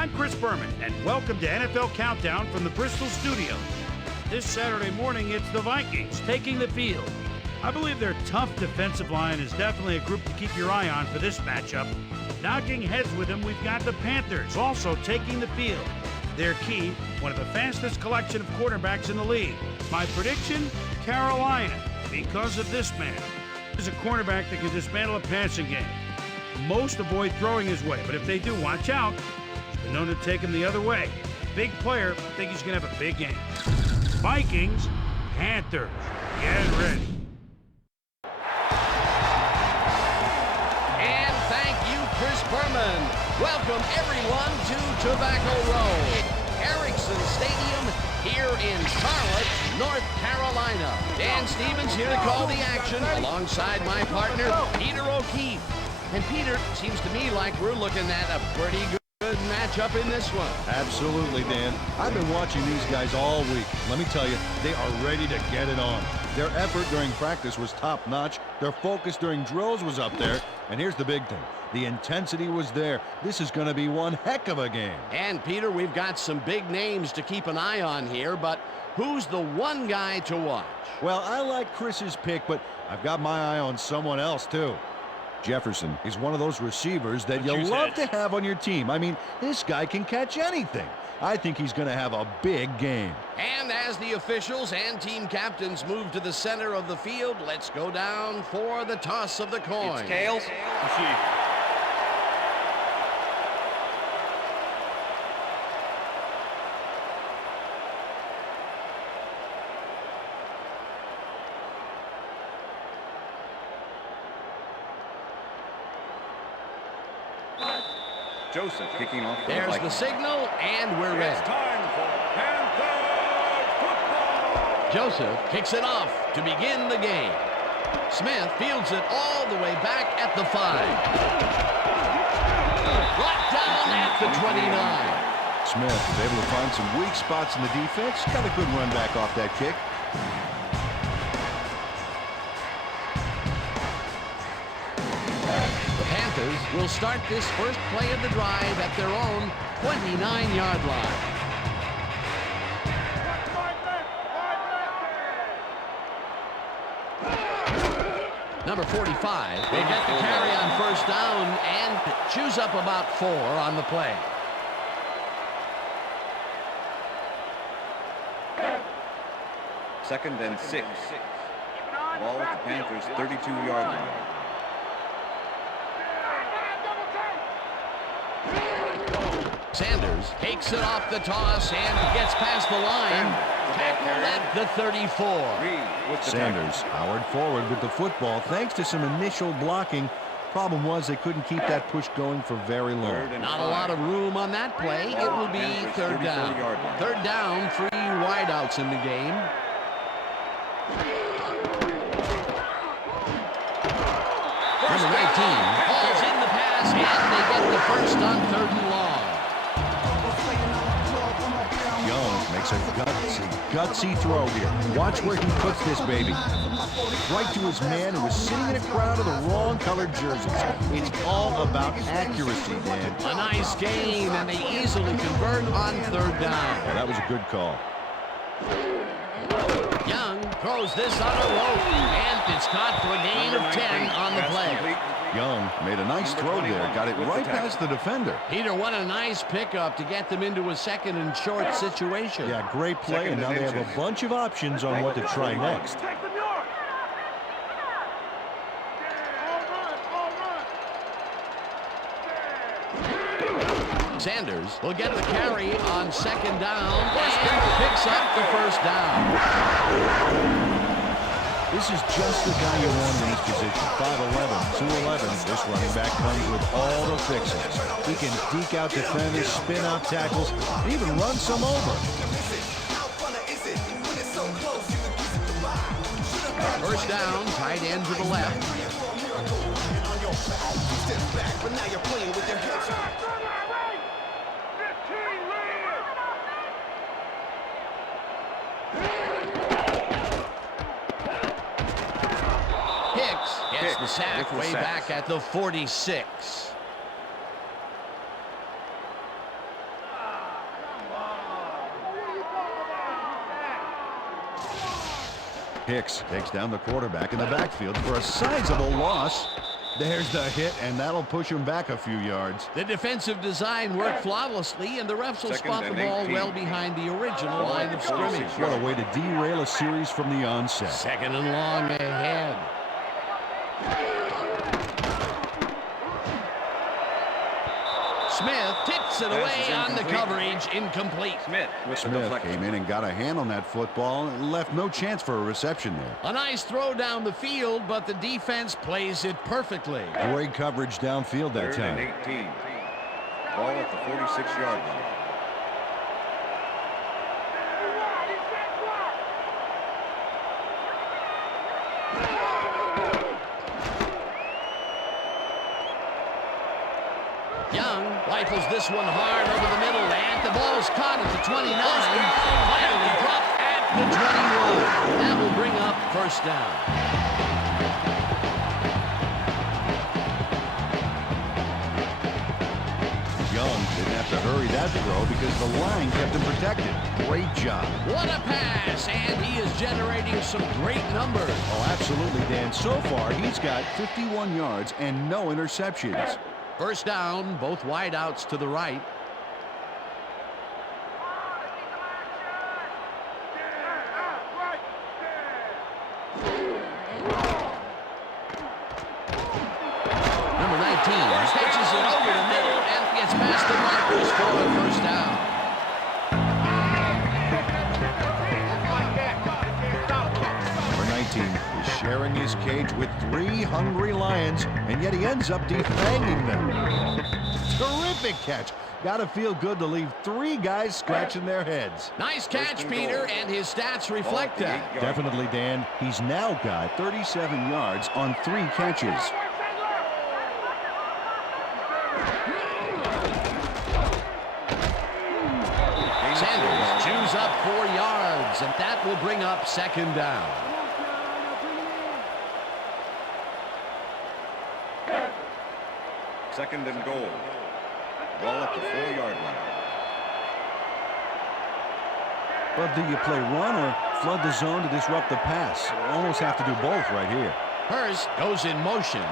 I'm Chris Berman, and welcome to NFL Countdown from the Bristol studios. This Saturday morning, it's the Vikings taking the field. I believe their tough defensive line is definitely a group to keep your eye on for this matchup. Knocking heads with them, we've got the Panthers also taking the field. Their key, one of the fastest collection of quarterbacks in the league. My prediction, Carolina, because of this man. He's a cornerback that can dismantle a passing game. Most avoid throwing his way, but if they do, watch out. He's been known to take him the other way. Big player, I think he's going to have a big game. Vikings, Panthers, get ready. And thank you, Chris Berman. Welcome, everyone, to Tobacco Row, Erickson Stadium here in Charlotte, North Carolina. Dan Stevens here to call the action alongside my partner, Peter O'Keefe. And Peter, seems to me like we're looking at a pretty good matchup in this one. Absolutely, Dan. I've been watching these guys all week. Let me tell you, they are ready to get it on. Their effort during practice was top-notch. Their focus during drills was up there. And here's the big thing. The intensity was there. This is going to be one heck of a game. And, Peter, we've got some big names to keep an eye on here, but who's the one guy to watch? Well, I like Chris's pick, but I've got my eye on someone else, too. Jefferson is one of those receivers that you love to have on your team. I mean, this guy can catch anything. I think he's going to have a big game. And as the officials and team captains move to the center of the field, let's go down for the toss of the coin. It's tails. Joseph kicking off. There's the signal, and we're ready. It's time for Panthers football. Joseph kicks it off to begin the game. Smith fields it all the way back at the 5. Brought down at the 29. Smith is able to find some weak spots in the defense. Got a good run back off that kick. Will start this first play of the drive at their own 29-yard line. Number 45 will get the carry on first down and chews up about 4 on the play. Second and 6. Ball at the Panthers' 32-yard line. Sanders takes it off the toss and gets past the line. Tackled at the 34. Sanders powered forward with the football thanks to some initial blocking. Problem was they couldn't keep that push going for very long. Not a lot of room on that play. It will be third down. Third down, 3 wideouts in the game. Number 19 falls in the pass, and they get the first on 3rd and long. Young makes a gutsy throw here. Watch where he puts this baby. Right to his man who was sitting in a crowd of the wrong colored jerseys. It's all about accuracy, Dan. A nice gain, and they easily convert on 3rd down. Yeah, that was a good call. Young throws this on a rope, and it's caught for a gain of 10 on the play. Young made a nice throw there, got it right past the defender. Peter, what a nice pickup to get them into a second and short situation. Yeah, great play, and now they have a bunch of options on what to try next. Sanders will get the carry on 2nd down and picks up the first down. This is just the guy you want in this position. 5'11", 211. This running back comes with all the fixings. He can deke out defenders, spin out tackles, and even run some over. First down, tight end to the left. Gets the sack way back at the 46. Hicks takes down the quarterback in the backfield for a sizable loss. There's the hit, and that'll push him back a few yards. The defensive design worked flawlessly, and the refs will spot the ball well behind the original line of scrimmage. What a way to derail a series from the onset. 2nd and long ahead. Smith tips it away on the coverage. Incomplete. Smith came in and got a hand on that football and left no chance for a reception there. A nice throw down the field, but the defense plays it perfectly. Great coverage downfield that 3rd time. and 18. Ball at the 46-yard line. Young rifles this one hard over the middle, and the ball's caught at the 29. Finally dropped at the 21. That will bring up 1st down. Young didn't have to hurry that throw because the line kept him protected. Great job. What a pass, and he is generating some great numbers. Oh, absolutely, Dan. So far, he's got 51 yards and no interceptions. 1st down, both wideouts to the right. Number 19 stretches it over the middle and gets past the markers for a 1st down. Number 19 is sharing his cage with 3 hungry lions, and yet he ends up defanging them. Terrific catch. Gotta feel good to leave 3 guys scratching their heads. Nice catch, Peter, and his stats reflect that. Definitely, Dan. He's now got 37 yards on 3 catches. Sanders chews up 4 yards, and that will bring up 2nd down. Second and goal. Ball at the 4-yard line. But do you play run or flood the zone to disrupt the pass? You almost have to do both right here. Hurst goes in motion.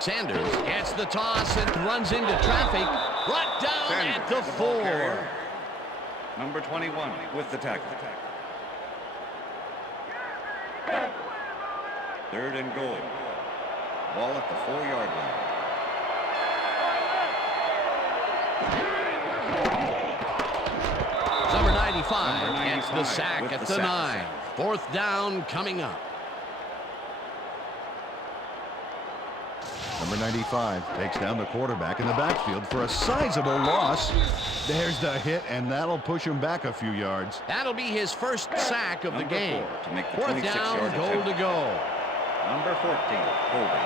Sanders gets the toss and runs into traffic. Brought down at the 4. Number 21 with the tackle. 3rd and goal. Ball at the 4-yard line. Number 95 gets the sack at the 9. 4th down coming up. Number 95 takes down the quarterback in the backfield for a sizable loss. There's the hit, and that'll push him back a few yards. That'll be his 1st sack of the game. 4 to make the 4th down, 26-yard goal attempt. to go. Number 14, holding.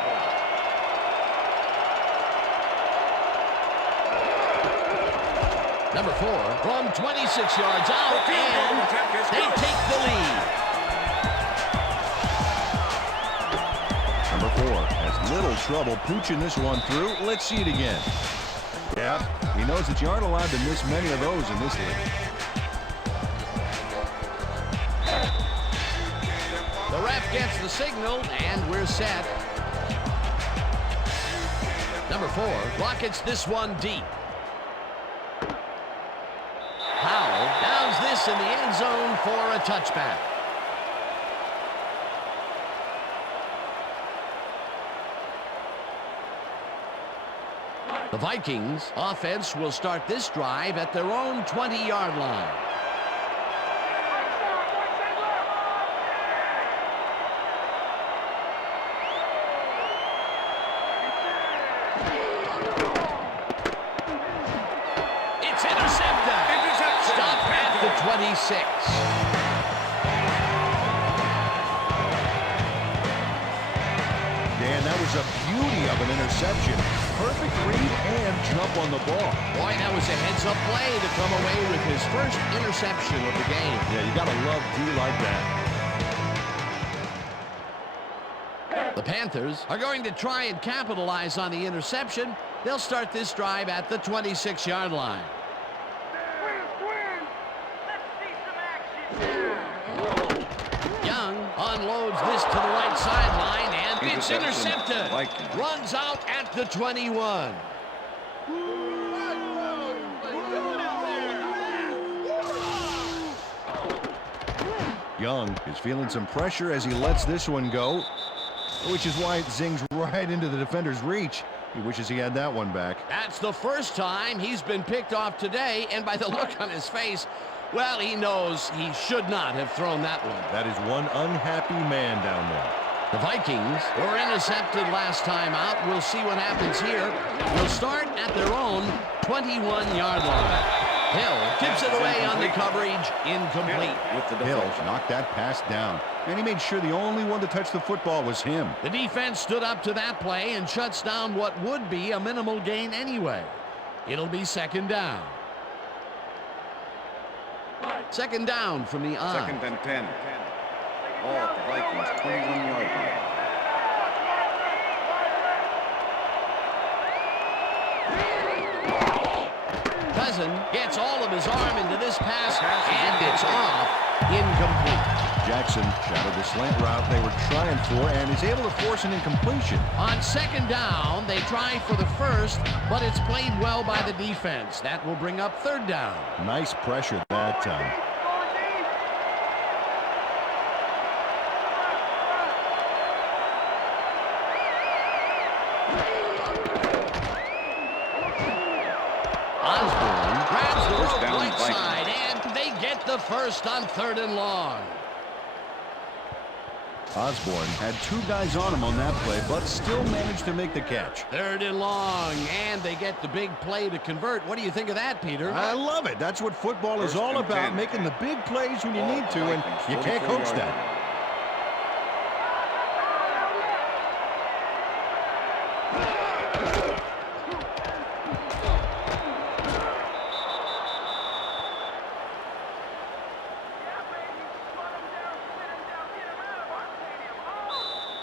Number 4 from 26 yards out, and they take the lead. Number 4 has little trouble pooching this one through. Let's see it again. Yeah, he knows that you aren't allowed to miss many of those in this league. The ref gets the signal, and we're set. Number 4 rockets this one deep. Howell downs this in the end zone for a touchback. The Vikings offense will start this drive at their own 20-yard line. It's intercepted. Stop at the 26. Dan, that was a beauty of an interception. Perfect read and jump on the ball. Boy, that was a heads-up play to come away with his first interception of the game. Yeah, you gotta love D like that. The Panthers are going to try and capitalize on the interception. They'll start this drive at the 26-yard line. Offloads this to the right sideline, and it's Interception, intercepted. Vikings. Runs out at the 21. Young is feeling some pressure as he lets this one go, which is why it zings right into the defender's reach. He wishes he had that one back. That's the first time he's been picked off today, and by the look on his face, well, he knows he should not have thrown that one. That is one unhappy man down there. The Vikings were intercepted last time out. We'll see what happens here. They'll start at their own 21-yard line. Hill tips it away on the coverage, incomplete. With the Hill deflection. knocked that pass down, and he made sure the only one to touch the football was him. The defense stood up to that play and shuts down what would be a minimal gain anyway. It'll be second down. Second down from the I. Second and 10. Ball at the Vikings, 21-yard line. Cousin gets all of his arm into this pass, and it's off, incomplete. Jackson shadowed the slant route they were trying for and is able to force an incompletion. On second down, they try for the first, but it's played well by the defense. That will bring up third down. Nice pressure that time. Osborne grabs the First rope down, right Vikings. side, and they get the first on third and long. Osborne had two guys on him on that play, but still managed to make the catch. Third and long, and they get the big play to convert. What do you think of that, Peter? I love it. That's what football is First all and about, 10. making the big plays when you Ball need at to, the and Vikings, you can't coach 44-yard that. line.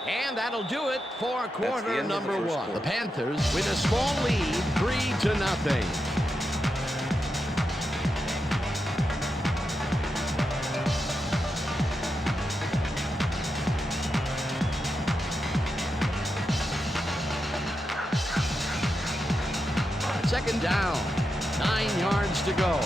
And that'll do it for the quarter end of the number first one. quarter. The Panthers with a small lead, 3-0. Second down, 9 yards to go.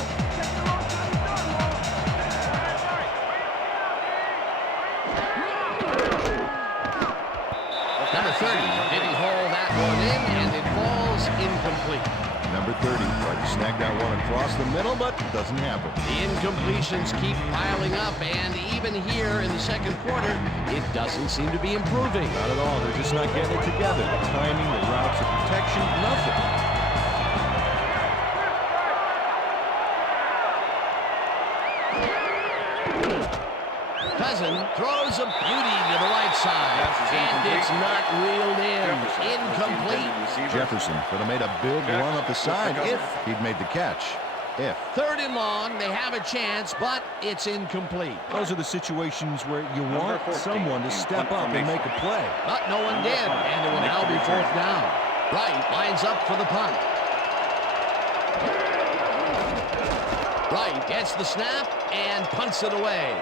Number 30 didn't hold that one in, and it falls incomplete. Number 30 tried to snag that one across the middle, but doesn't happen. The incompletions keep piling up, and even here in the second quarter, it doesn't seem to be improving. Not at all. They're just not getting it together. The timing, the routes, the protection, nothing. Cousin throws a beauty to the right side, and it's not reeled in. Incomplete. Jefferson could have made a big run up the side if he'd made the catch. If. Third and long, they have a chance, but it's incomplete. Those are the situations where you want 14, someone to step up and make a play. But no one did, and it will now be fourth down. Wright lines up for the punt. Wright gets the snap and punts it away.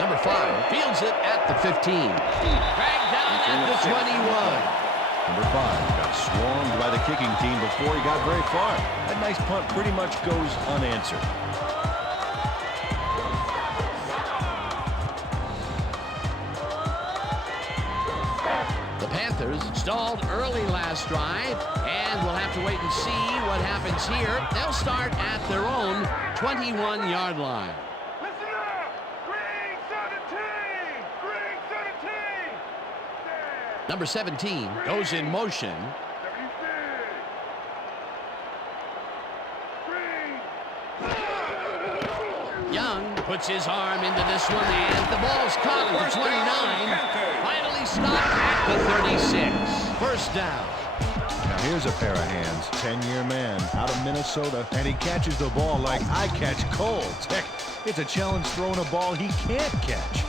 Number 5 fields it at the 15. Dragged down at the 21. Number 5 got swarmed by the kicking team before he got very far. That nice punt pretty much goes unanswered. The Panthers stalled early last drive, and we'll have to wait and see what happens here. They'll start at their own 21-yard line. Listen up! Green 17! Green 17! Number 17 goes in motion. 76! Green! Young puts his arm into this one, and the ball's caught at the 29. Finally stopped at the 36. First down. Now here's a pair of hands. 10-year man out of Minnesota, and he catches the ball like I catch colds. Heck, it's a challenge throwing a ball he can't catch.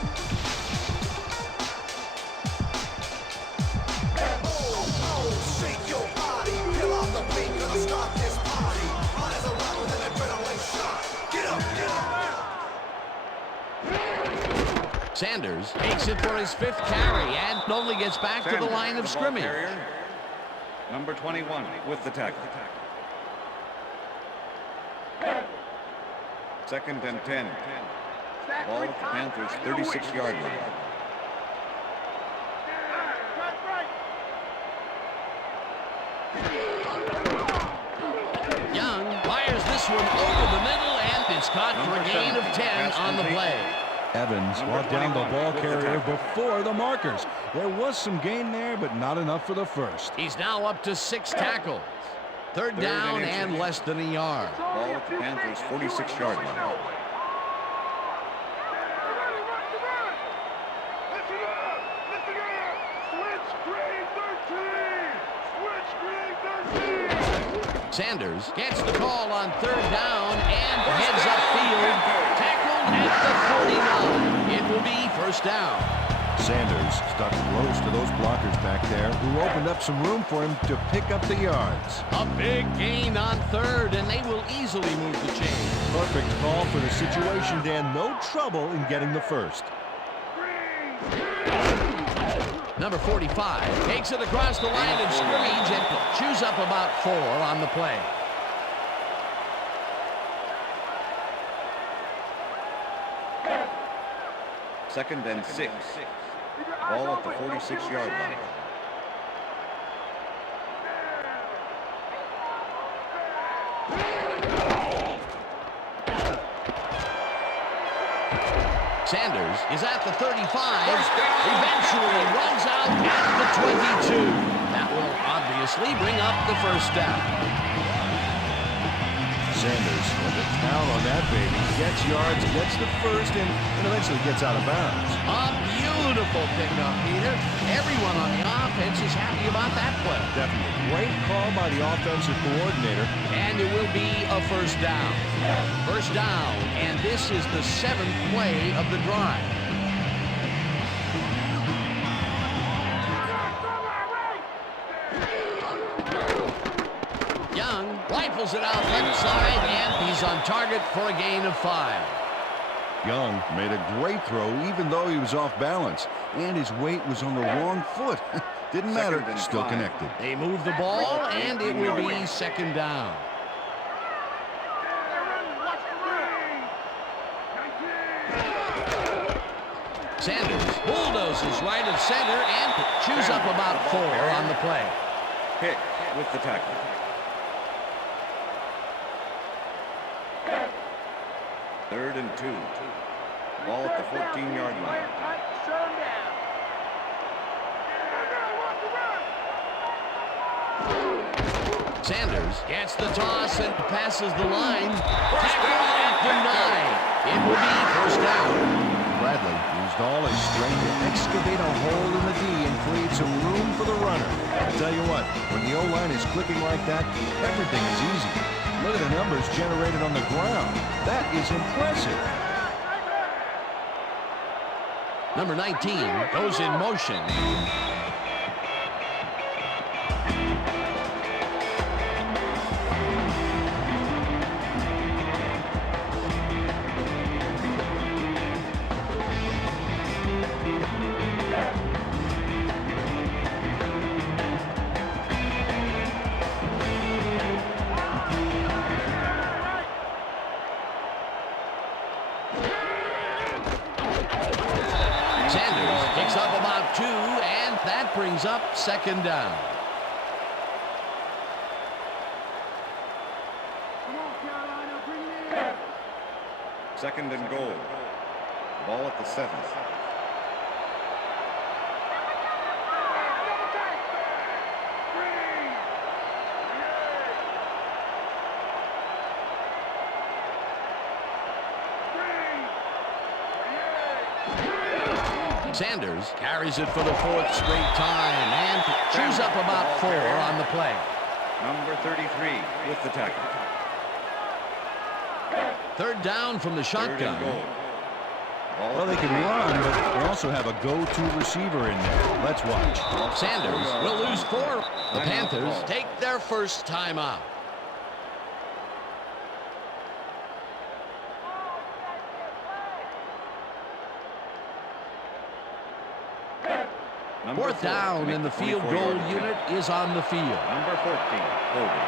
Sanders takes it for his 5th carry and only gets back to the line of scrimmage. Number 21 with the tackle. 2nd and 10. Ball at the Panthers' 36-yard line. Young fires this one over the middle, and it's caught for a gain of 10 on the play. Evans walked down the ball carrier before the markers. There was some gain there, but not enough for the first. He's now up to 6 tackles. Third down and less than a yard. Ball at the Panthers' 46-yard line. Sanders gets the call on 3rd down and heads upfield. Tackled at the 49. It will be 1st down. Sanders stuck close to those blockers back there, who opened up some room for him to pick up the yards. A big gain on 3rd, and they will easily move the chain. Perfect call for the situation, Dan. No trouble in getting the first. Number 45 takes it across the line of scrimmage and chews up about 4 on the play. Second and 6. Ball at the 46-yard line. Sanders is at the 35, eventually runs out at the 22. That will obviously bring up the 1st down. Sanders with a town on that baby. Gets yards, gets the first, and eventually gets out of bounds. A beautiful pickup, Peter. Everyone on the offense is happy about that play. Definitely. Great call by the offensive coordinator. And it will be a 1st down. 1st down, and this is the 7th play of the drive. Young rifles it out left side, and he's on target for a gain of 5. Young made a great throw, even though he was off balance, and his weight was on the wrong foot. Didn't matter, still connected. They move the ball, and it will be 2nd down. Sanders bulldozes right of center and chews up about 4 on the play. Pick with the tackle. Third and 2. Ball at the 14-yard line. Sanders gets the toss and passes the line. Tackled at the 9. It will be 1st down. Bradley used all his strength to excavate a hole in the D and create some room for the runner. I tell you what, when the O-line is clicking like that, everything is easy. Look at the numbers generated on the ground. That is impressive. Number 19 goes in motion. Sanders picks up about 2, and that brings up 2nd down. Second and goal. Ball at the 7. Sanders carries it for the 4th straight time and chews up about 4 on the play. Number 33 with the tackle. 3rd down from the shotgun. Well, they can run, but they also have a go-to receiver in there. Let's watch. Sanders will lose 4. The Panthers take their first timeout. Number Fourth 4 down, make and the the field 24 goal yard unit is on the field. Number 14, holding.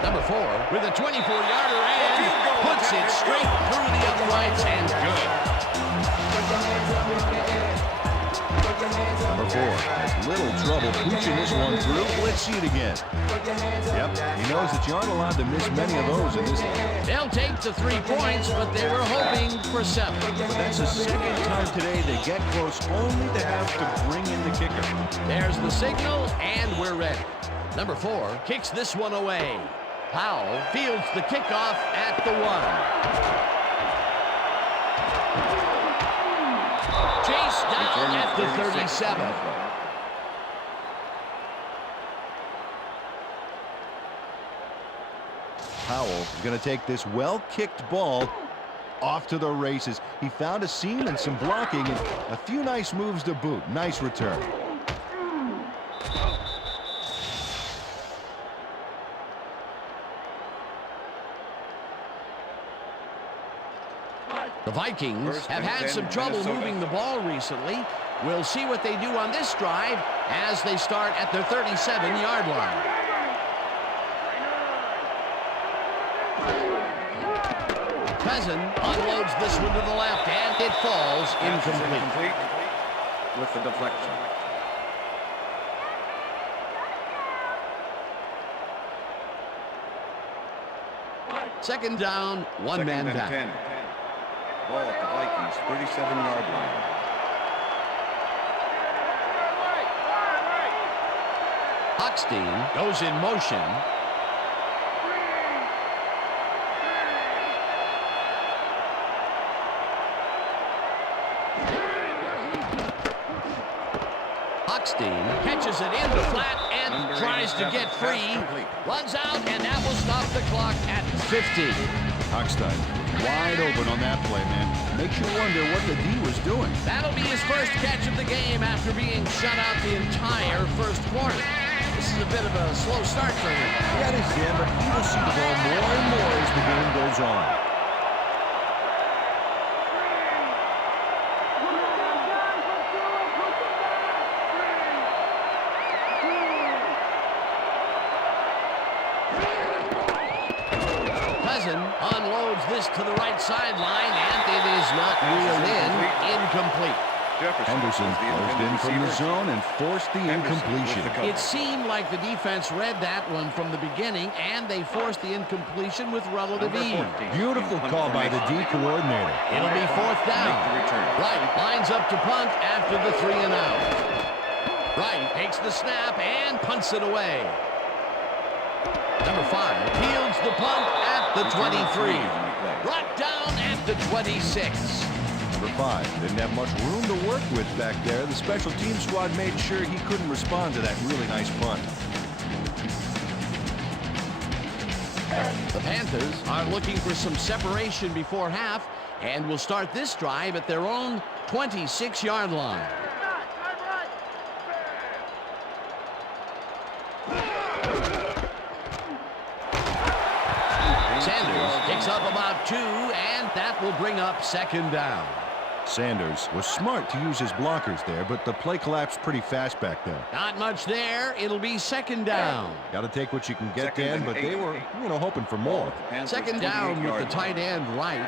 Number 4 with a 24-yarder and puts it straight through the uprights and good. Number 4 has little trouble pushing this one through. Let's see it again. Yep, he knows that you aren't allowed to miss many of those in this game. They'll take the 3 points, but they were hoping for 7. But that's the second time today they get close, only to have to bring in the kicker. There's the signal, and we're ready. Number 4 kicks this one away. Powell fields the kickoff at the 1. Chase down at the 37. Powell is going to take this well-kicked ball off to the races. He found a seam and some blocking and a few nice moves to boot. Nice return. The Vikings have had some trouble moving the ball recently. We'll see what they do on this drive as they start at their 37-yard line. Cousin unloads this one to the left, and it falls incomplete. With the deflection. Second down, one man Second and down. 10. Ball at the Vikings 37-yard line. Hochstein goes in motion. Hochstein catches it in the flat and Number tries to 87, get free. pass complete. Runs out, and that will stop the clock at 50. Hochstein wide open on that play, man. Makes you wonder what the D was doing. That'll be his first catch of the game after being shut out the entire first quarter. This is a bit of a slow start for him. Yeah, it is, Dan, but he will see the ball more and more as the game goes on. Unloads this to the right sideline, and it is not reeled in. Incomplete. Henderson closed in from the zone and forced the incompletion. It seemed like the defense read that one from the beginning, and they forced the incompletion with relative ease. Beautiful call by the D coordinator. It'll be fourth down. Wright lines up to punt after the 3 and out. Wright takes the snap and punts it away. Number 5 fields the punt at the 23. Brought down at the 26. Number 5 didn't have much room to work with back there. The special team squad made sure he couldn't respond to that really nice punt. The Panthers are looking for some separation before half and will start this drive at their own 26-yard line. Sanders picks up about 2, and that will bring up second down. Sanders was smart to use his blockers there, but the play collapsed pretty fast back there. Not much there. It'll be second down. Got to take what you can get, Second Dan, and but 8. they were, hoping for more. Second down with the tight end Wright.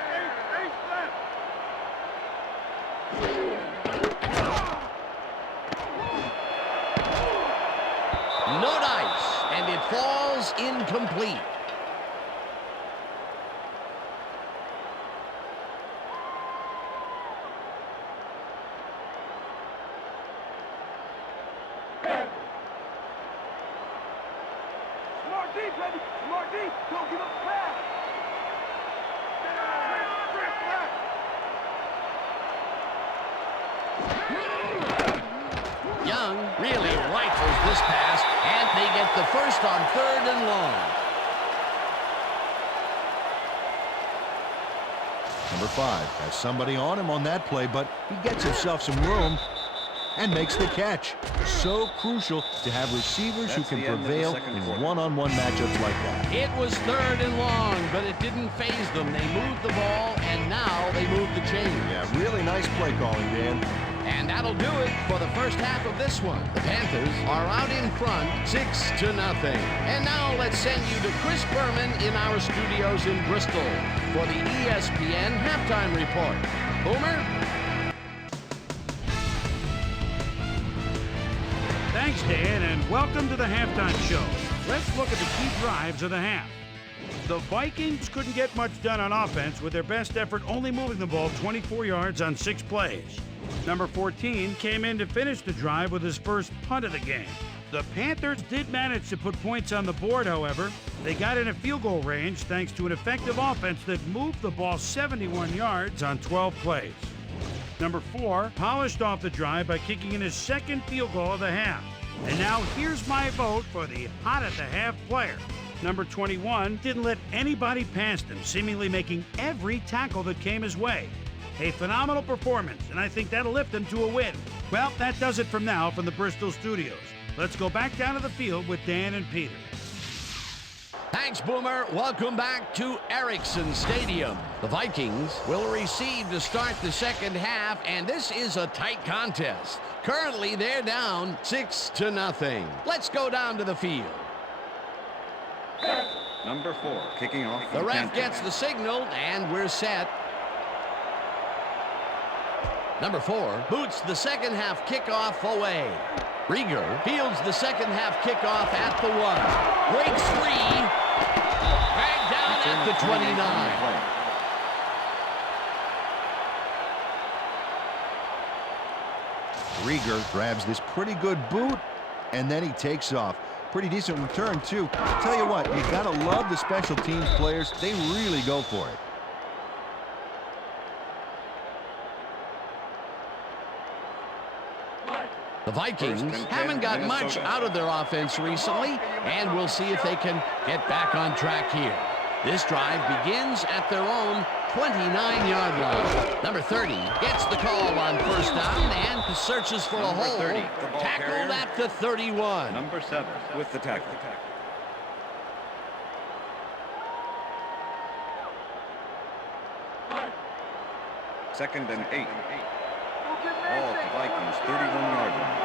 No dice, and it falls incomplete. Smart D, baby. Smart D. Don't give up the pass. Young really rifles this pass, and they get the first on 3rd and long. Number 5 has somebody on him on that play, but he gets himself some room. and makes the catch. So crucial to have receivers who can prevail in one-on-one matchups like that. It was 3rd and long, but it didn't faze them. They moved the ball, and now they move the chains. Yeah, really nice play calling, Dan. And that'll do it for the first half of this one. The Panthers are out in front, 6-0. And now let's send you to Chris Berman in our studios in Bristol for the ESPN Halftime Report. Boomer? Thanks, Dan, and welcome to the halftime show. Let's look at the key drives of the half. The Vikings couldn't get much done on offense with their best effort only moving the ball 24 yards on 6 plays. Number 14 came in to finish the drive with his first punt of the game. The Panthers did manage to put points on the board, however. They got in a field goal range thanks to an effective offense that moved the ball 71 yards on 12 plays. Number 4 polished off the drive by kicking in his second field goal of the half. And now here's my vote for the hot at the half player. Number 21 didn't let anybody past him, seemingly making every tackle that came his way. A phenomenal performance, and I think that'll lift them to a win. Well, that does it from now from the Bristol studios. Let's go back down to the field with Dan and Peter. Thanks, Boomer. Welcome back to Ericsson Stadium. The Vikings will receive to start the second half, and this is a tight contest. Currently, they're down 6-0. Let's go down to the field. Number 4, kicking off. The ref gets the signal, and we're set. Number 4 boots the second half kickoff away. Rieger fields the second half kickoff at the 1. Breaks free. Dragged down at the 29. Rieger grabs this pretty good boot, and then he takes off. Pretty decent return, too. I'll tell you what, you gotta love the special teams players. They really go for it. The Vikings haven't got much out of their offense recently, and we'll see if they can get back on track here. This drive begins at their own 29-yard line. Number 30 gets the call on first down and searches for a hole. 30, tackled at the 31. Number 7 with the tackle. Second and 8. Ball at the Vikings, 31-yard line.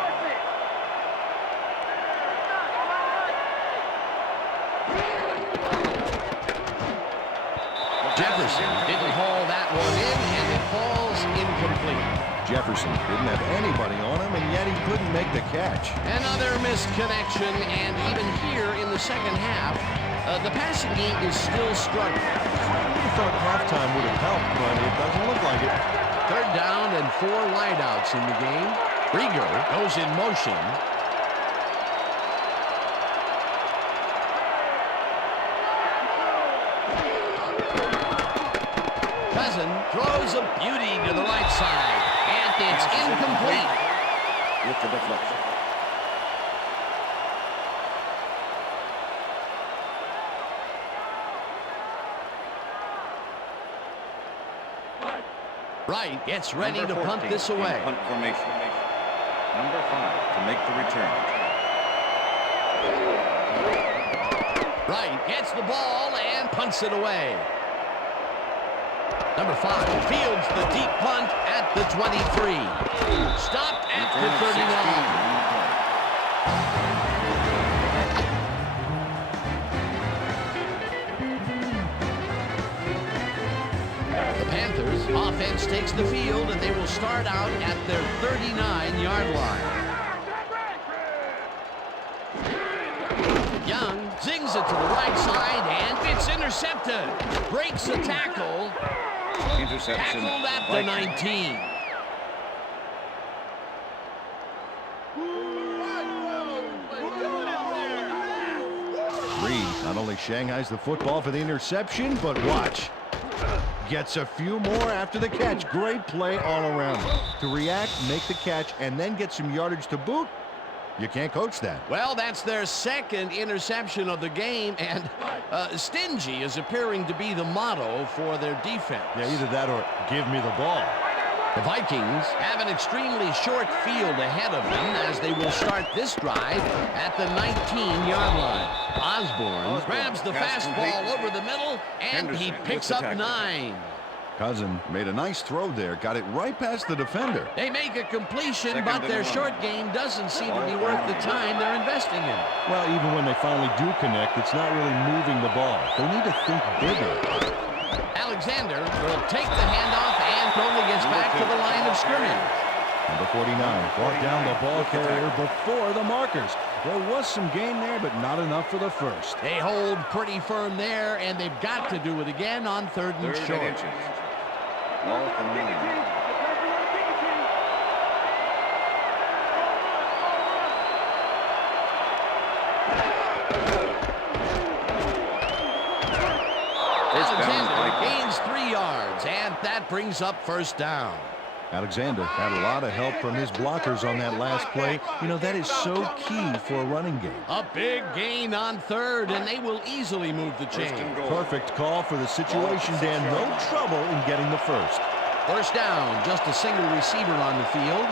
Jefferson didn't haul that one in, and it falls incomplete. Jefferson didn't have anybody on him, and yet he couldn't make the catch. Another missed connection, and even here in the second half, the passing game is still struggling. I thought halftime would have helped, but it doesn't look like it. 3rd down and 4 wideouts in the game. Rieger goes in motion. Cousin throws a beauty to the right side, and it's incomplete. With the deflection. Wright gets ready Number to punt 14 this away. Punt formation. Number 5 to make the return. Wright gets the ball and punts it away. Number 5 fields the deep punt at the 23. Stopped at the 39. Offense takes the field, and they will start out at their 39-yard line. Young zings it to the right side, and it's intercepted. Breaks the tackle. Interception. Tackled at the 19. Reed not only shanghais the football for the interception, but watch. Gets a few more after the catch. Great play all around. To react, make the catch, and then get some yardage to boot, you can't coach that. Well, that's their second interception of the game, and stingy is appearing to be the motto for their defense. Yeah, either that or give me the ball. The Vikings have an extremely short field ahead of them as they will start this drive at the 19-yard line. Osborne grabs the fastball over the middle, and he picks up 9. Cousin made a nice throw there, got it right past the defender. They make a completion, but their short game doesn't seem to be worth the time they're investing in. Well, even when they finally do connect, it's not really moving the ball. They need to think bigger. Alexander will take the handoff and only gets back to the line of scrimmage. Number 49 brought down the ball carrier before the markers. There was some gain there, but not enough for the first. They hold pretty firm there, and they've got to do it again on 3rd and short. Ball from 9. Alexander gains 3 yards, and that brings up 1st down. Alexander had a lot of help from his blockers on that last play. You know, that is so key for a running game. A big gain on 3rd, and they will easily move the chain. Perfect call for the situation, Dan. No trouble in getting the first. 1st down, just a single receiver on the field.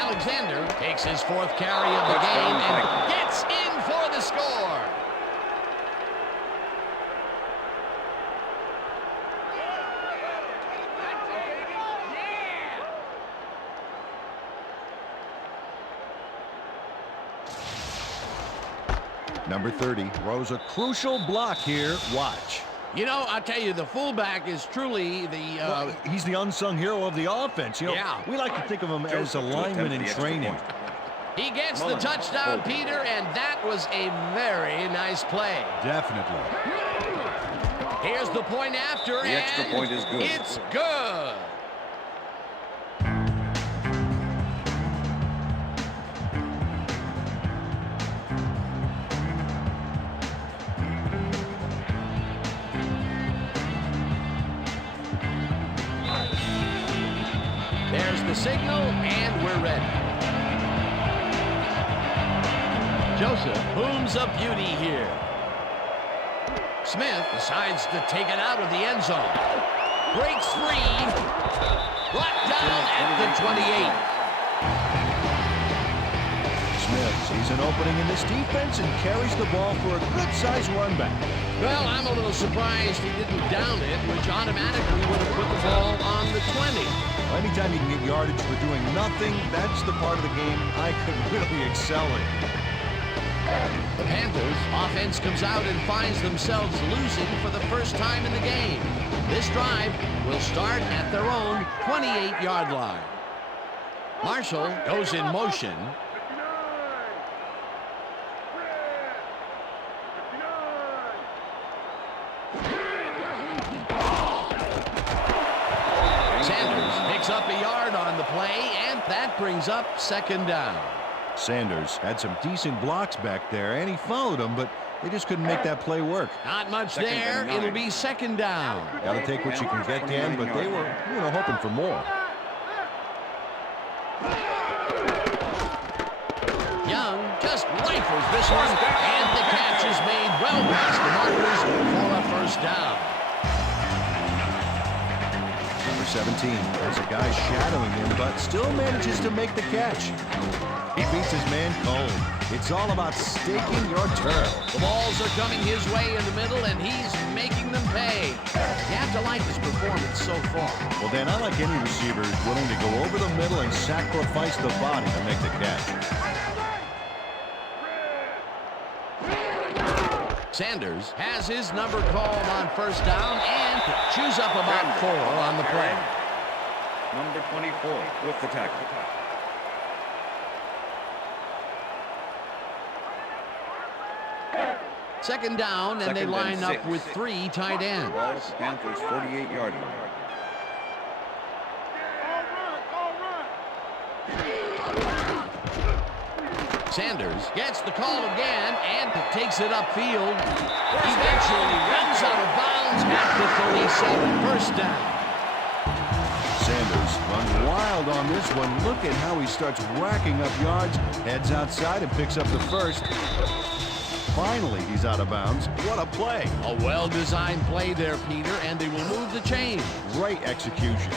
Alexander takes his 4th carry of the game and gets in for the score. Number 30 throws a crucial block here. Watch. You know, I'll tell you, the fullback is truly the... Well, he's the unsung hero of the offense. You know, yeah. We like to think of him as a lineman in training. He gets the touchdown, Peter, and that was a very nice play. Definitely. Here's the point after, The extra point is good. It's good. There's the signal, and we're ready. Joseph booms a beauty here. Smith decides to take it out of the end zone. Breaks free. Brought down at the 28. Smith sees an opening in this defense and carries the ball for a good-sized run back. Well, I'm a little surprised he didn't down it, which automatically would have put the ball on the 20. Well, anytime you can get yardage for doing nothing, that's the part of the game I could really excel in. The Panthers offense comes out and finds themselves losing for the first time in the game. This drive will start at their own 28-yard line. Marshall goes in motion. Sanders picks up a yard on the play, and that brings up 2nd down. Sanders had some decent blocks back there, and he followed them, but they just couldn't make that play work. Not much there. It'll be 2nd down. Got to take what you can get, Dan, but they were, hoping for more. Young just rifles this one, and the catch is made well past the markers for a 1st down. Number 17 has a guy shadowing him, but still manages to make the catch. He beats his man cold. It's all about staking your turf. The balls are coming his way in the middle, and he's making them pay. You have to like his performance so far. Well, Dan, I like any receiver who's willing to go over the middle and sacrifice the body to make the catch. Sanders has his number called on 1st down and chews up about 4 on the play. Number 24 with the tackle. 2nd down, and they line up with 3 tight ends. Ball Panthers 48-yard line. Sanders gets the call again and takes it upfield. Eventually runs out of bounds at the 37. 1st down. Sanders runs wild on this one. Look at how he starts racking up yards, heads outside and picks up the 1st. Finally, he's out of bounds. What a play. A well-designed play there, Peter, and they will move the chains. Great execution.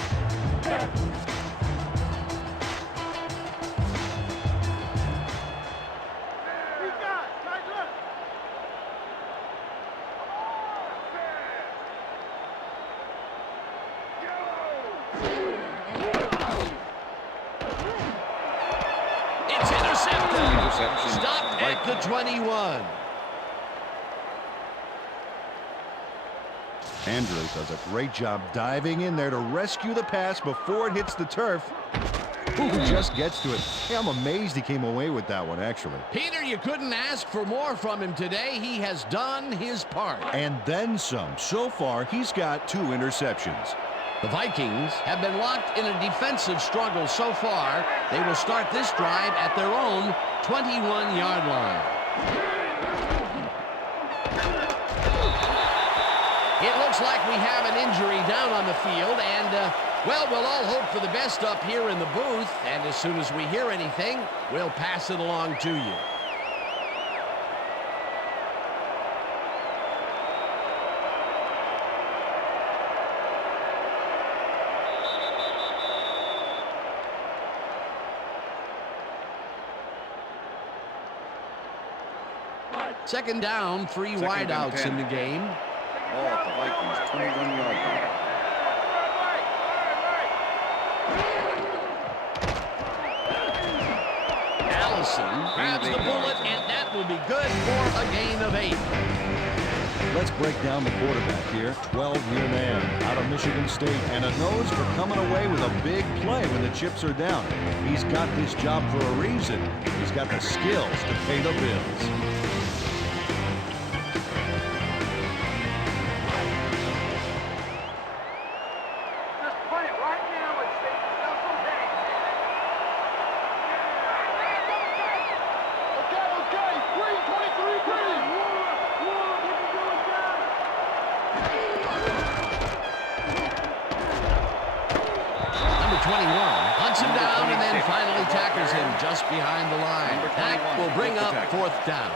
It's intercepted. Stopped at the 21. Andrews does a great job diving in there to rescue the pass before it hits the turf. Ooh, just gets to it. Hey, I'm amazed he came away with that one, actually. Peter, you couldn't ask for more from him today. He has done his part. And then some. So far, he's got 2 interceptions. The Vikings have been locked in a defensive struggle so far. They will start this drive at their own 21-yard line. It looks like we have an injury down on the field, and, well, we'll all hope for the best up here in the booth, and as soon as we hear anything, we'll pass it along to you. Second down, 3 wideouts in the game. Ball at the Vikings, 21-yard line. Allison grabs the bullet, and that will be good for a gain of 8. Let's break down the quarterback here. 12-year man out of Michigan State, and a nose for coming away with a big play when the chips are down. He's got this job for a reason. He's got the skills to pay the bills. Just behind the line. That will bring up 4th down.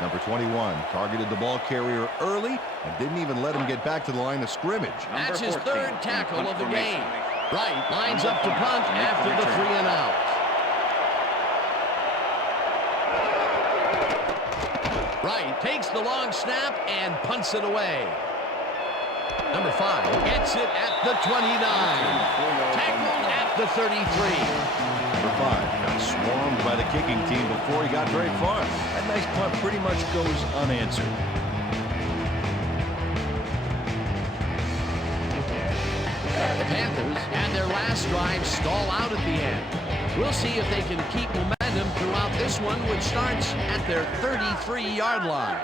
Number 21 targeted the ball carrier early and didn't even let him get back to the line of scrimmage. That's his 3rd tackle of the game. Wright lines up to punt after the 3 and out. Wright takes the long snap and punts it away. Number 5 gets it at the 29. Tackled at the 33. Number 5 got swarmed by the kicking team before he got very far. That nice punt pretty much goes unanswered. The Panthers had their last drive stall out at the end. We'll see if they can keep momentum throughout this one, which starts at their 33-yard line.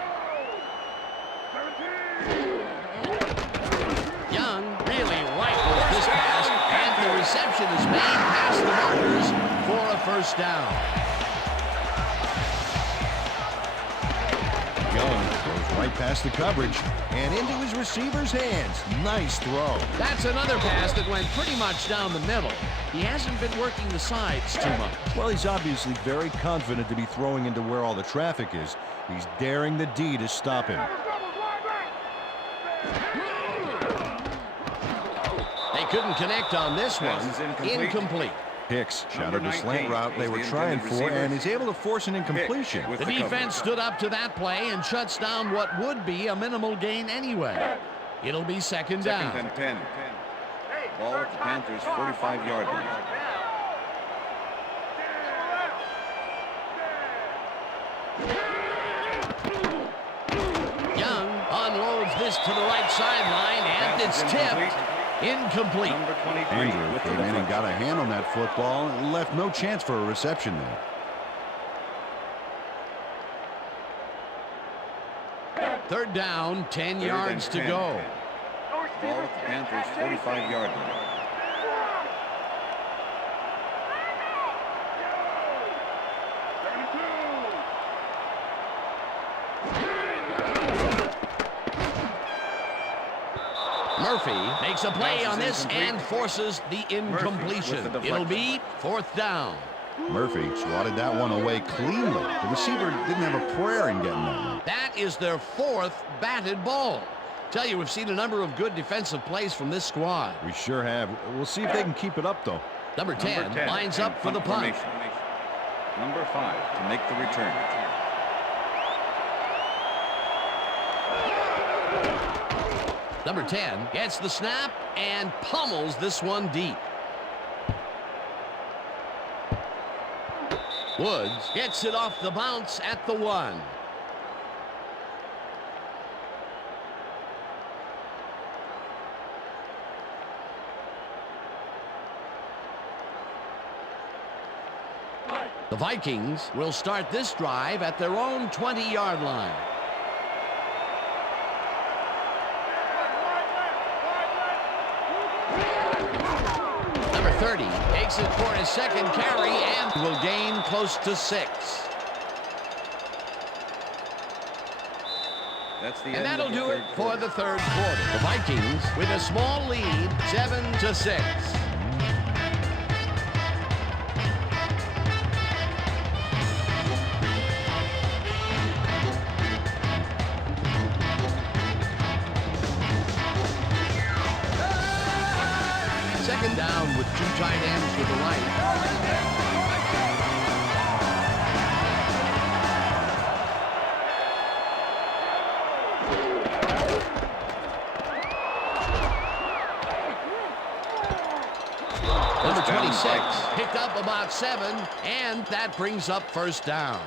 Young really rifles this pass, and the reception is made past the markers for a 1st down. Young goes right past the coverage and into his receiver's hands. Nice throw. That's another pass that went pretty much down the middle. He hasn't been working the sides too much. Well, he's obviously very confident to be throwing into where all the traffic is. He's daring the D to stop him. They couldn't connect on this one. Incomplete. Hicks shouted the slant route they were trying for and is able to force an incompletion. The defense stood up to that play and shuts down what would be a minimal gain anyway. It'll be 2nd down. 2nd and 10. Ball at the Panthers' 45-yard line. Young unloads this to the right sideline, and it's tipped. Incomplete. Andrew came in and got a hand on that football and left no chance for a reception there. 3rd down, 10 yards to go. Ball at the Panthers' 45-yard line. Murphy makes a play on this and forces the incompletion. It'll be 4th down. Murphy swatted that one away cleanly. The receiver didn't have a prayer in getting that one. That is their 4th batted ball. Tell you, we've seen a number of good defensive plays from this squad. We sure have. We'll see if they can keep it up, though. Number 10 lines up for the punt. Number 5 to make the return. Number 10 gets the snap and pummels this one deep. Woods gets it off the bounce at the 1. The Vikings will start this drive at their own 20-yard line. Number 30 takes it for his 2nd carry and will gain close to 6. That's the And end that'll of the do it third for quarter. the 3rd quarter. The Vikings with a small lead, 7-6. Second down with 2 tight ends to the right. Number 26 picked up about 7, and that brings up 1st down.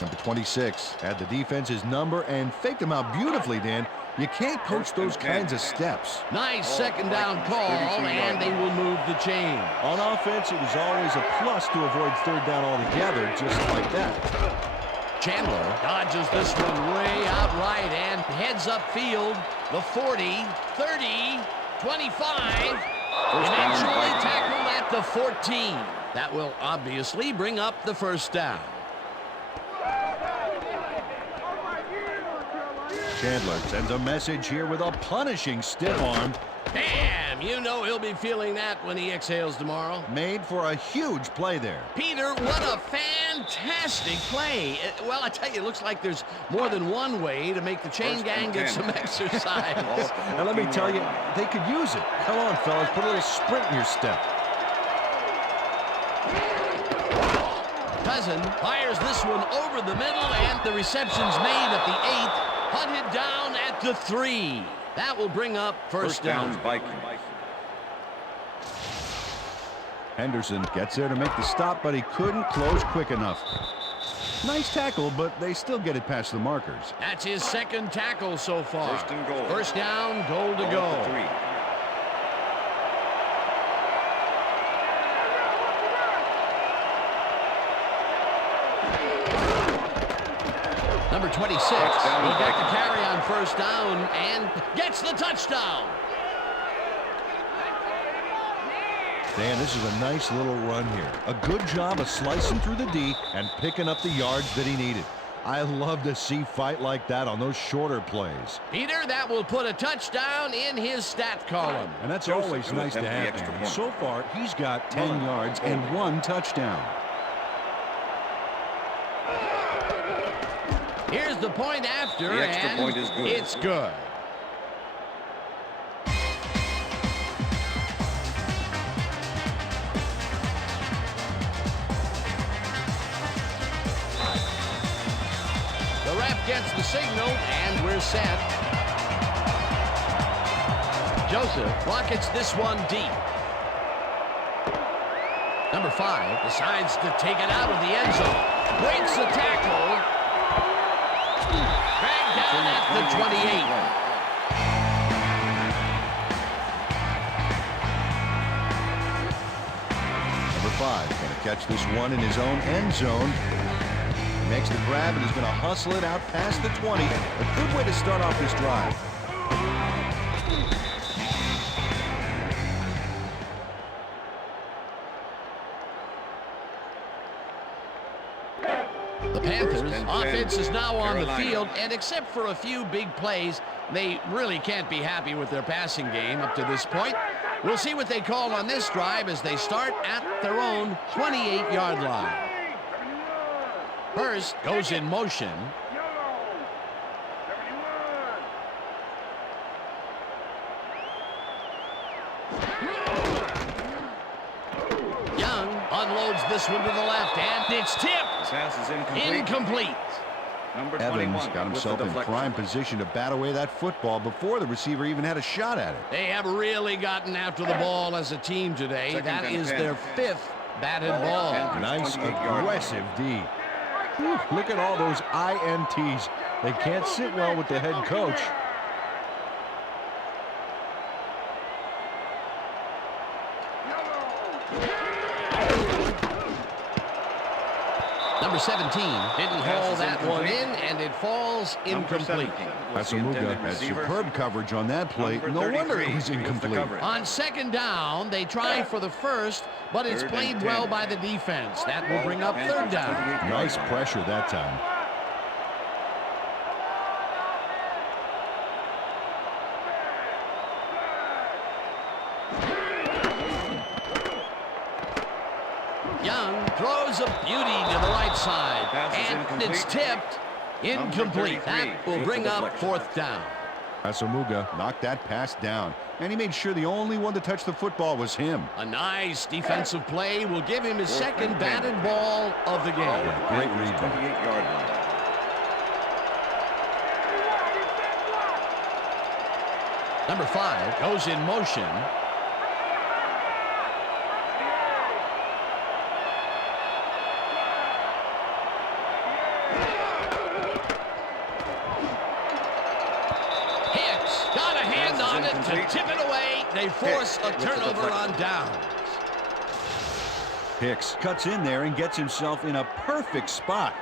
Number 26 had the defense's number and faked him out beautifully, Dan. You can't coach those kinds of steps. Nice 2nd down call, and they will move the chain. On offense, it was always a plus to avoid 3rd down altogether, just like that. Chandler dodges this one way out right and heads upfield. The 40, 30, 25. Eventually tackled at the 14. That will obviously bring up the 1st down. Chandler sends a message here with a punishing stiff arm. Damn, you know he'll be feeling that when he exhales tomorrow. Made for a huge play there. Peter, what a fantastic play. Well, I tell you, it looks like there's more than one way to make the chain gang get some exercise. And let me tell you, they could use it. Come on, fellas, put a little sprint in your step. Cousin fires this one over the middle, and the reception's made at the 8. Hunted down at the 3. That will bring up 1st down. Vikings. Henderson gets there to make the stop, but he couldn't close quick enough. Nice tackle, but they still get it past the markers. That's his 2nd tackle so far. 1st and goal. 1st down, goal to Ball go. at the 3. Number 26 will get the carry on 1st down and gets the touchdown. Dan, this is a nice little run here. A good job of slicing through the D and picking up the yards that he needed. I love to see fight like that on those shorter plays. Peter, that will put a touchdown in his stat column. And that's Joseph always to nice to attempt the have. extra Dan. point. So far, he's got 10 yards and 1 touchdown. Here's the point after, The extra and point is good. it's good. The ref gets the signal, and we're set. Joseph rockets this one deep. Number 5 decides to take it out of the end zone. Breaks the tackle. Dragged down at the 28. Number 5 going to catch this one in his own end zone. He makes the grab and he's going to hustle it out past the 20. A good way to start off this drive. The Panthers offense is now on the Carolina. field, and except for a few big plays, they really can't be happy with their passing game up to this point. We'll see what they call on this drive as they start at their own 28-yard line. First goes in motion. Young unloads this one to the left, and it's tipped. Pass is incomplete. Incomplete. Number Evans 21 got himself in prime position to bat away that football before the receiver even had a shot at it. They have really gotten after the ball as a team today. Second That and is 10. their 5th batted ball. Nice 28-yard aggressive D. Whew, look at all those INTs. They can't sit well with the head coach. Number 17 didn't haul that one in, and it falls incomplete. Asamuga had superb coverage on that play. No wonder it was incomplete. On second down, they try for the first, but it's Third played and well 10. by the defense. That will bring up third down. Nice pressure that time. Young throws a beauty to the right side, Pass is and incomplete. it's tipped. Incomplete. That will bring up fourth down. Asamuga knocked that pass down, and he made sure the only one to touch the football was him. A nice defensive play will give him his second batted ball of the game. Great read. 28-yard line. Number 5 goes in motion. Hicks got a hand on it to tip it away. They force a turnover on downs. Hicks cuts in there and gets himself in a perfect spot.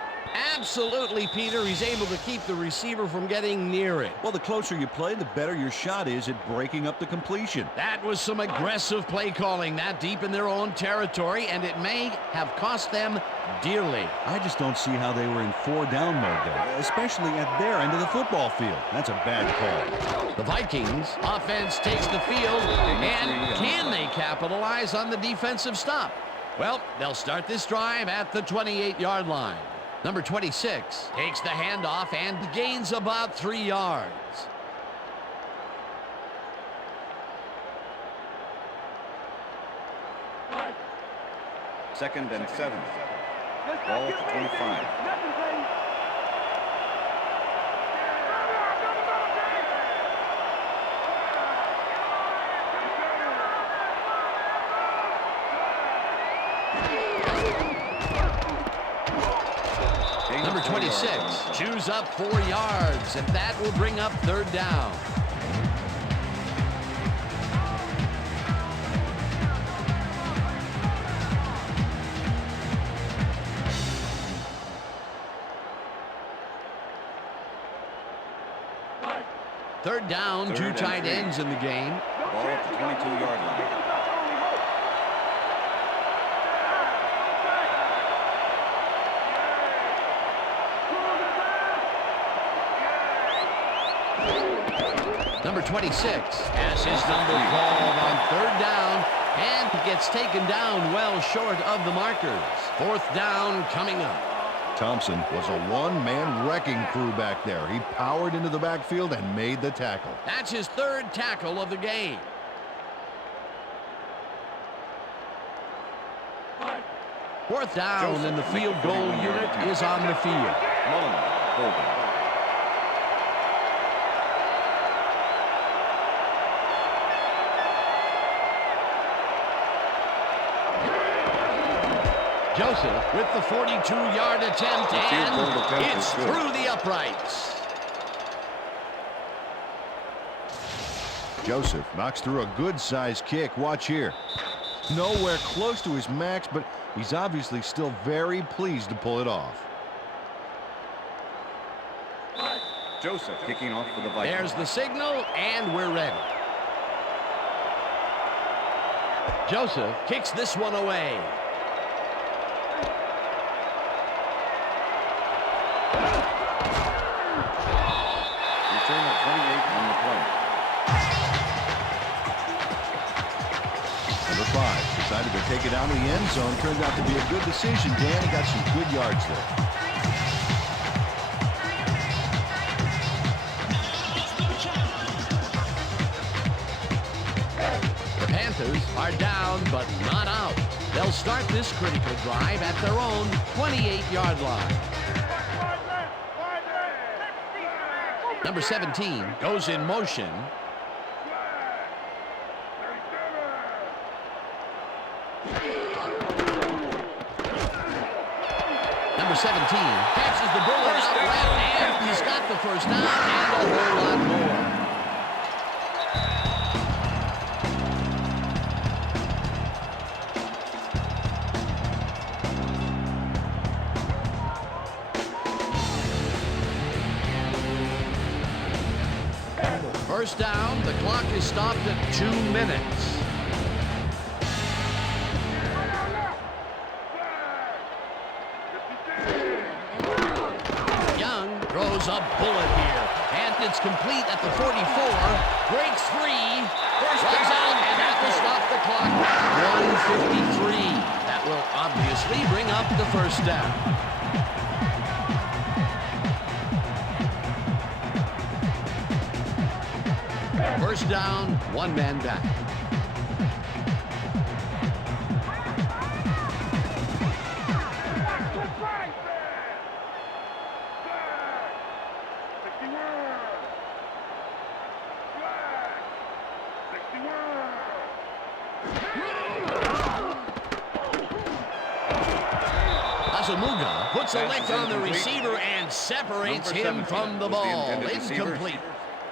Absolutely, Peter. He's able to keep the receiver from getting near it. Well, the closer you play, the better your shot is at breaking up the completion. That was some aggressive play calling that deep in their own territory, and it may have cost them dearly. I just don't see how they were in 4-down mode there, especially at their end of the football field. That's a bad call. The Vikings offense takes the field, and can they capitalize on the defensive stop? Well, they'll start this drive at the 28-yard line. Number 26 takes the handoff and gains about 3 yards. Second and 7. Ball at the 25. Number 26 chews up 4 yards, and that will bring up third down. Third down, Third two and tight 3. ends in the game. Ball at the 22-yard line. Number 26 has his number called on third down and gets taken down well short of the markers. Fourth down coming up. Thompson was a one-man wrecking crew back there. He powered into the backfield and made the tackle. That's his third tackle of the game. Fourth down, and the field goal unit is on the field. Mullen holding. Joseph with the 42-yard attempt, The field goal and attempt it's is good. through the uprights. Joseph knocks through a good-sized kick. Watch here. Nowhere close to his max, but he's obviously still very pleased to pull it off. Joseph kicking off for the Vikings. There's the signal, and we're ready. Joseph kicks this one away. Return of 28 on the play. Number 5 decided to take it out of the end zone. Turned out to be a good decision, Dan. He got some good yards there. The Panthers are down, but not out. They'll start this critical drive at their own 28-yard line. Number 17 goes in motion. Number 17 catches the bullet out left, and he's got the first down and a whole lot more. First down, the clock is stopped at 2 minutes. Throws a bullet here, and it's complete at the 44, breaks free, runs out, and that will stop the clock. 1:53. That will obviously bring up the first down. First down, one man back. Puts a lick on the receiver and separates him from the ball. Incomplete.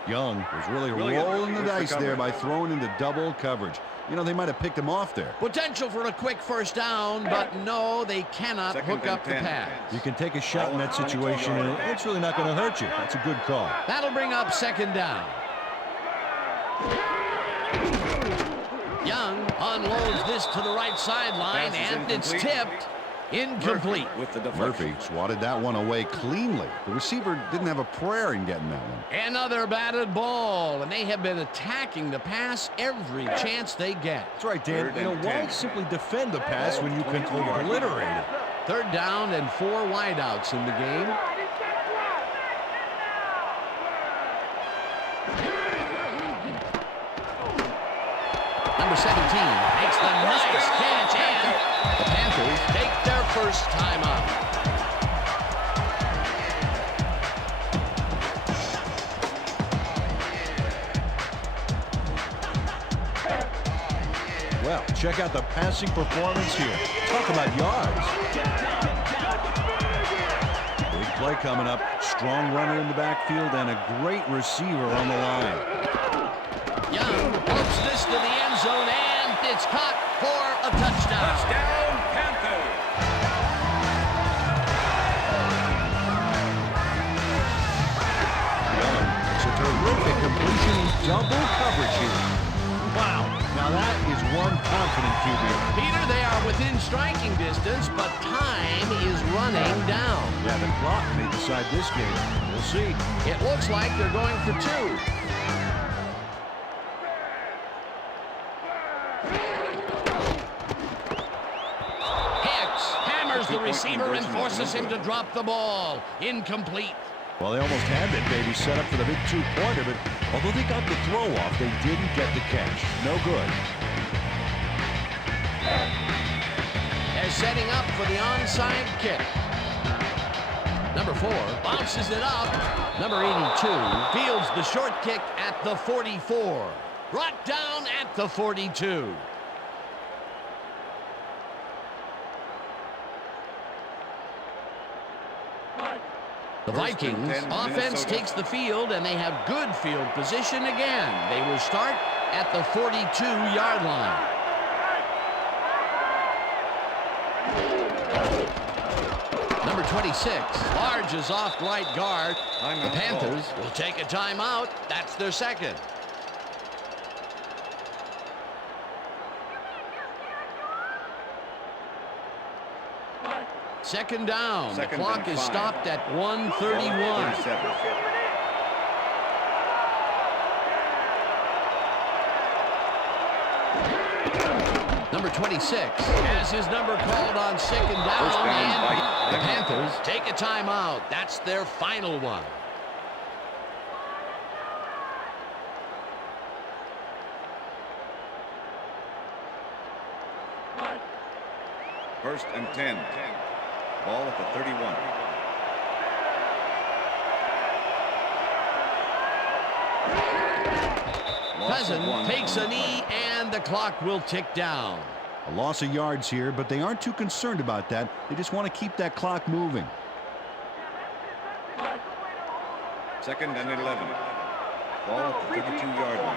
Young was really rolling the dice there by throwing into double coverage. You know, they might have picked him off there. Potential for a quick first down, but no, they cannot hook up the pass. You can take a shot in that situation, and it's really not going to hurt you. That's a good call. That'll bring up second down. Young unloads this to the right sideline, and it's tipped. Incomplete. Murphy swatted that one away cleanly. The receiver didn't have a prayer in getting that one. Another batted ball, and they have been attacking the pass every chance they get. That's right, Dan. You know, why simply defend the pass when you can obliterate it? Third down and 4 wideouts in the game. Number 17 makes the nice catch, and the Panthers take their first time out. Well, check out the passing performance here. Talk about yards. Big play coming up. Strong runner in the backfield and a great receiver on the line. Young pumps this to the end zone, and it's caught for a touchdown. Touchdown, Panthers. Young, it's a terrific completion. Double coverage here. Wow. Now that is one confident QB. Peter, they are within striking distance, but time is running down. Yeah, the clock may decide this game. We'll see. It looks like they're going for 2. The receiver and forces him to drop the ball. Incomplete. Well, they almost had that baby set up for the big 2-pointer, but although they got the throw off, they didn't get the catch. No good. They're setting up for the onside kick. Number 4 bounces it up. Number 82 fields the short kick at the 44. Brought down at the 42. The Vikings offense takes the field, and they have good field position again. They will start at the 42-yard line. Number 26 barges off right guard. The Panthers will take a timeout. That's their second. Second down. The clock is stopped at 1:31. Number 26 has his number called on 2nd down. First down, And the Vikings. Panthers take a timeout. That's their final one. First and 10. Ball at the 31. Cousin takes a knee, and the clock will tick down. A loss of yards here, but they aren't too concerned about that. They just want to keep that clock moving. Second and 11. Ball at the 32-yard line.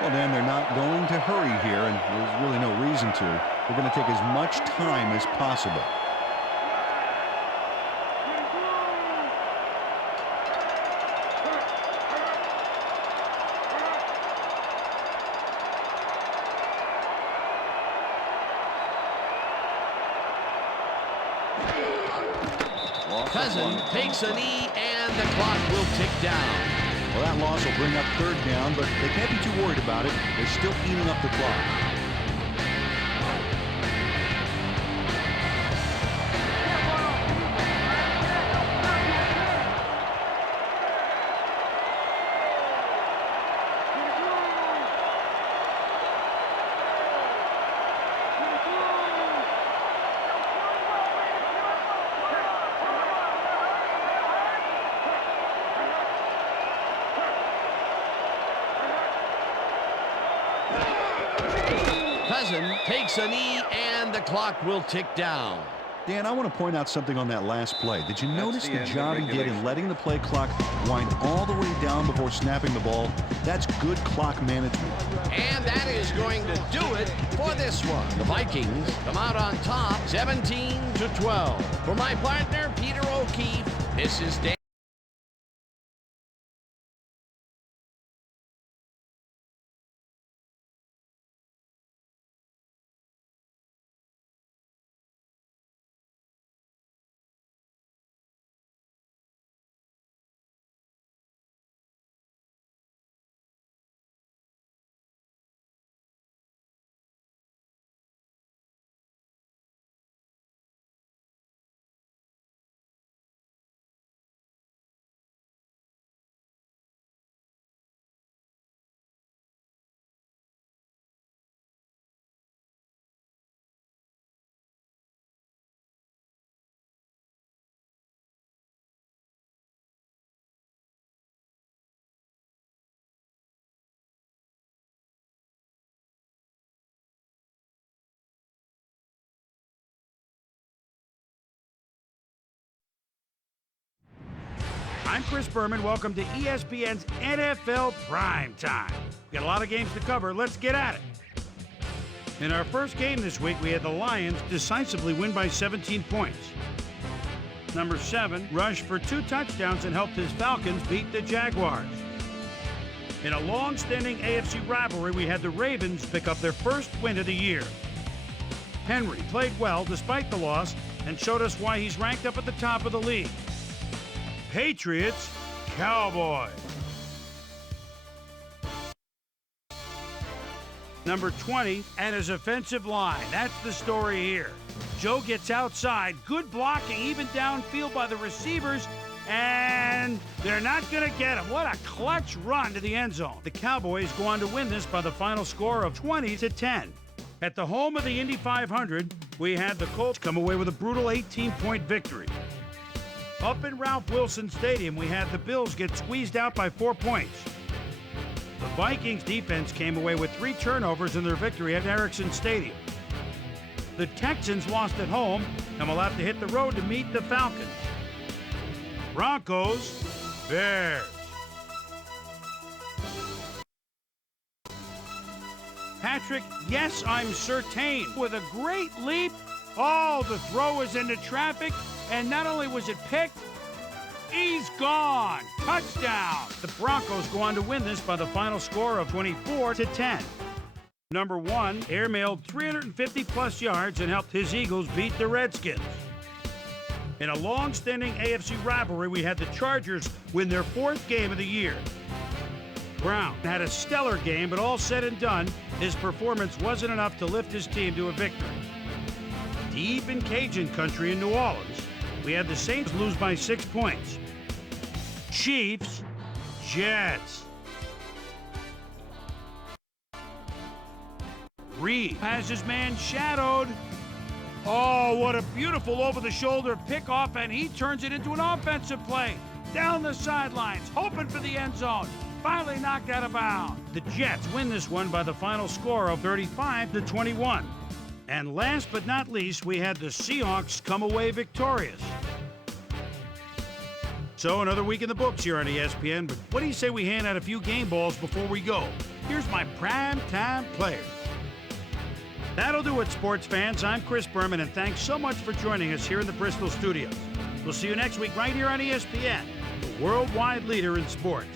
Well, Dan, they're not going to hurry here, and there's really no reason to. They're going to take as much time as possible. Cousin takes a knee, and the clock will tick down. Well, that loss will bring up 3rd down, but they can't be too worried about it. They're still eating up the clock. Cousin takes a knee, and the clock will tick down. Dan, I want to point out something on that last play. Did you notice the the end of job he did in regulation. letting the play clock wind all the way down before snapping the ball? That's good clock management. And that is going to do it for this one. The Vikings come out on top, 17-12. For my partner, Peter O'Keefe, this is Dan. I'm Chris Berman. Welcome to ESPN's NFL Primetime. We've got a lot of games to cover. Let's get at it. In our first game this week, we had the Lions decisively win by 17 points. Number 7 rushed for 2 touchdowns and helped his Falcons beat the Jaguars. In a long-standing AFC rivalry, we had the Ravens pick up their first win of the year. Henry played well despite the loss and showed us why he's ranked up at the top of the league. Patriots, Cowboys. Number 20 and his offensive line. That's the story here. Joe gets outside. Good blocking, even downfield by the receivers. And they're not going to get him. What a clutch run to the end zone. The Cowboys go on to win this by the final score of 20-10. At the home of the Indy 500, we had the Colts come away with a brutal 18-point victory. Up in Ralph Wilson Stadium, we had the Bills get squeezed out by 4 points. The Vikings defense came away with 3 turnovers in their victory at Ericsson Stadium. The Texans lost at home and will have to hit the road to meet the Falcons. Broncos, Bears. Patrick, yes, I'm certain, with a great leap. Oh, the throw was into traffic, and not only was it picked, he's gone. Touchdown. The Broncos go on to win this by the final score of 24-10. Number 1 airmailed 350-plus yards and helped his Eagles beat the Redskins. In a long-standing AFC rivalry, we had the Chargers win their 4th game of the year. Brown had a stellar game, but all said and done, his performance wasn't enough to lift his team to a victory. Deep in Cajun country in New Orleans, we had the Saints lose by 6 points. Chiefs, Jets. Reed has his man shadowed. Oh, what a beautiful over-the-shoulder pickoff, and he turns it into an offensive play. Down the sidelines, hoping for the end zone. Finally knocked out of bounds. The Jets win this one by the final score of 35-21. And last but not least, we had the Seahawks come away victorious. So another week in the books here on ESPN, but what do you say we hand out a few game balls before we go? Here's my primetime players. That'll do it, sports fans. I'm Chris Berman, and thanks so much for joining us here in the Bristol studios. We'll see you next week right here on ESPN, the worldwide leader in sports.